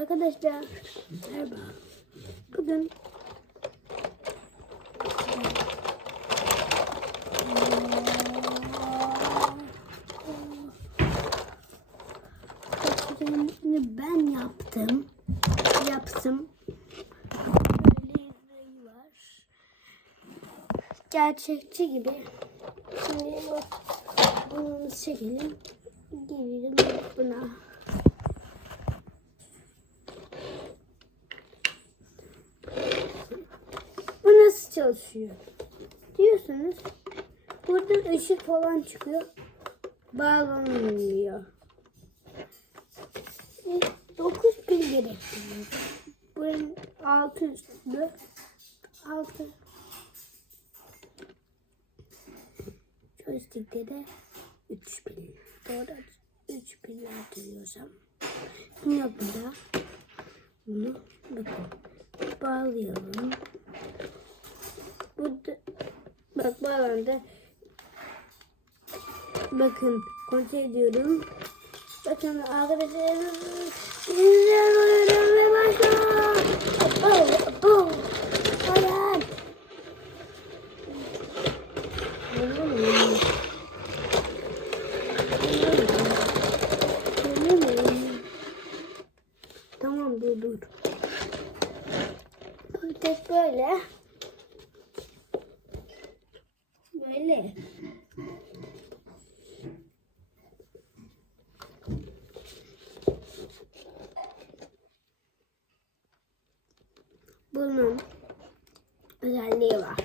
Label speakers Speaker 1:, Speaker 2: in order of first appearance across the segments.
Speaker 1: Arkadaşlar merhaba. Bugün Fasulyenin ben yaptım. Yaptım. Böyle var. Gerçekçi gibi. Şimdi bu bunu çekelim. Girelim buna. Bu nasıl çalışıyor? Diyorsunuz. Buradan ışık falan çıkıyor. Bağlanıyor. 9 pil gerektiriyor. Buranın altı üstlü. Altı. Joystick'te de 3 pil. Doğru 3 pil artırıyorsam. Bunu da. Bunu bakın. Bakın kontrol ediyorum. Bakın arkadaşlar güzel oluyorum ve? Tamam dur dur. Tek böyle. Böyle. Bunun özelliği var.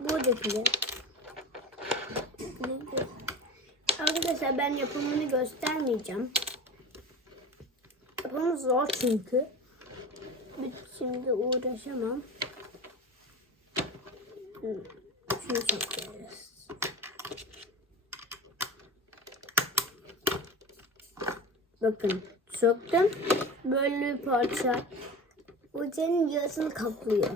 Speaker 1: Buradaki Arkadaşlar ben yapımını göstermeyeceğim. Yapımı zor çünkü. Şimdi uğraşamam. Şunu çekeriz. Bakın söktüm. Böyle bir parça. Ucunun yarısını kaplıyor.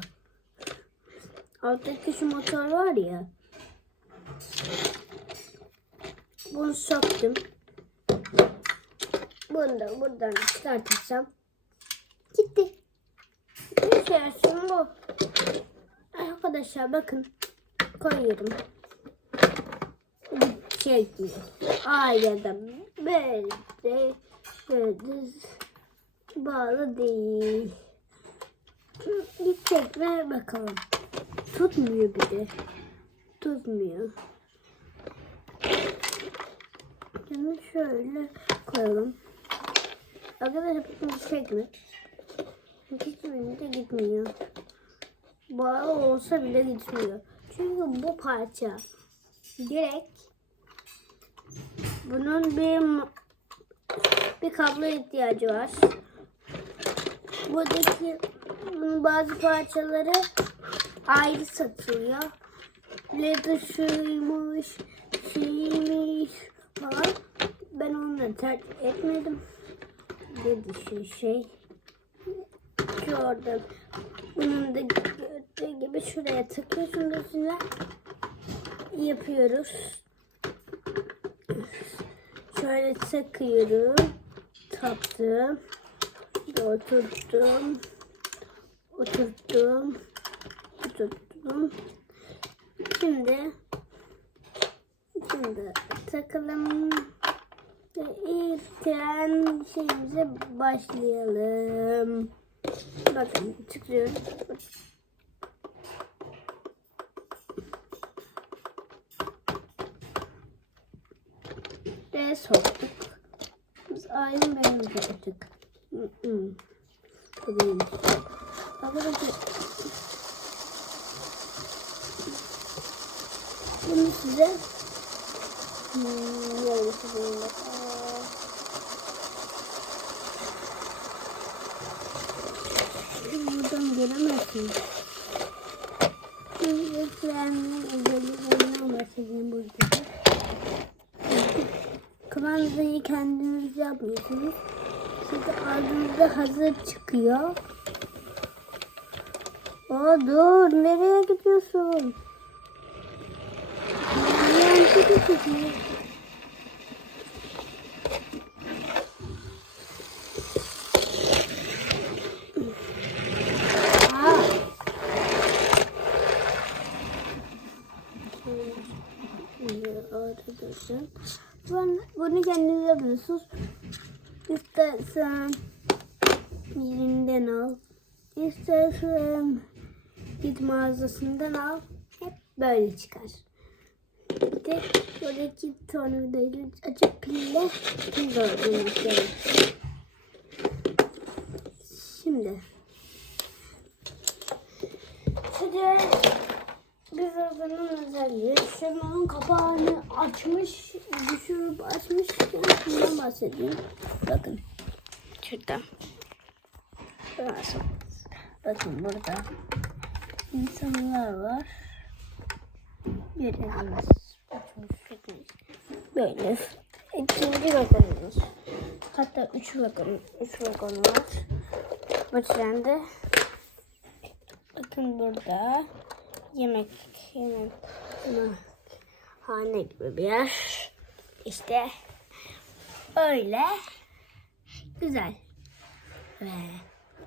Speaker 1: Alttaki şu motor var ya. Bunu söktüm. Bunu da buradan çıkartırsam gitti. Bir şey bu. Arkadaşlar bakın koyuyorum. Çekmiyor. A ya da B de böyle bağlı değil. Gidecek ve bakalım. Tutmuyor bir de. Tutmuyor. Şimdi şöyle koyalım. Arkadaşlar gidecek mi? Hiçbirinde gitmiyor. Bağlı olsa bile gitmiyor. Çünkü bu parça direkt bunun bir bir kablo ihtiyacı var. Buradaki bazı parçaları ayrı satılıyor. Leder şuymuş, şeymiş falan. Ben onları tercih etmedim. Dedi şu şey. Şu bunun da gördüğü gibi şuraya takıyorsun üstüne yapıyoruz. Şöyle takıyorum. Taktım. Oturttum. Oturttum. Oturttum. Şimdi şimdi takalım. Ve ilk tren şeyimize başlayalım. Bakın çıkıyorum. Ve soktuk. Biz aynı benim yaptık. Bu değil. Arkadaşlar bunu size hmm, böyle. Aa. Buradan göremezsiniz. Şimdi ekranın özelliklerinden bahsedeyim burada. Kıvamzayı kendiniz yapmıyorsunuz. Size aldığınızda hazır çıkıyor. Aa dur nereye gidiyorsun? Aa. Şimdi arkadaşlar. Bunu kendiniz yapıyorsunuz. İstersen birinden al. İstersen git mağazasından al. Hep böyle çıkar. Bir de böyle iki tornavidayla açıp pille pil doldurmak gerek. Şimdi Size biz oradanın özelliği şunun kapağını açmış, düşürüp açmış. Şundan bahsedeyim. Bakın. Şurada. Burası. Bakın burada insanlar var. Birimiz açmış. Böyle. İkinci vagonumuz. Hatta üç vagon, üç vagon var. Bu trende. Bakın burada yemek yemek yemek hane gibi bir yer. İşte öyle güzel. Ve